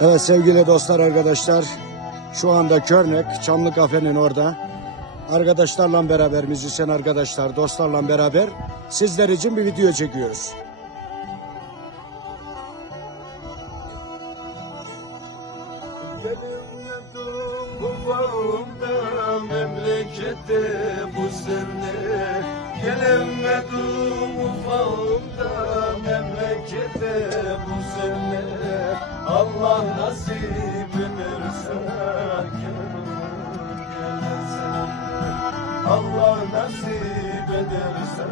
Evet sevgili dostlar arkadaşlar şu anda Körnek Çamlı Kafe'nin orada arkadaşlarla beraber müzisyen arkadaşlar dostlarla beraber sizler için bir video çekiyoruz. Memlekette bu sene Gelemedim ufağımda memlekette bu Allah nasip ederse gelirim gelirse. Allah nasip ederse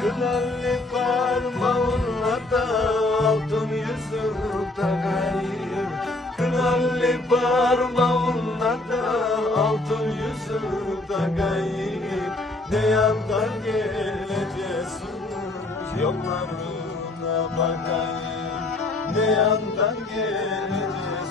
Kınalı parmağınla da altın yüzük takayım Kınalı parmağınla da altın yüzük takayım Ne yandan geleceksin yollarına bakayım. Ne yandan geleceksin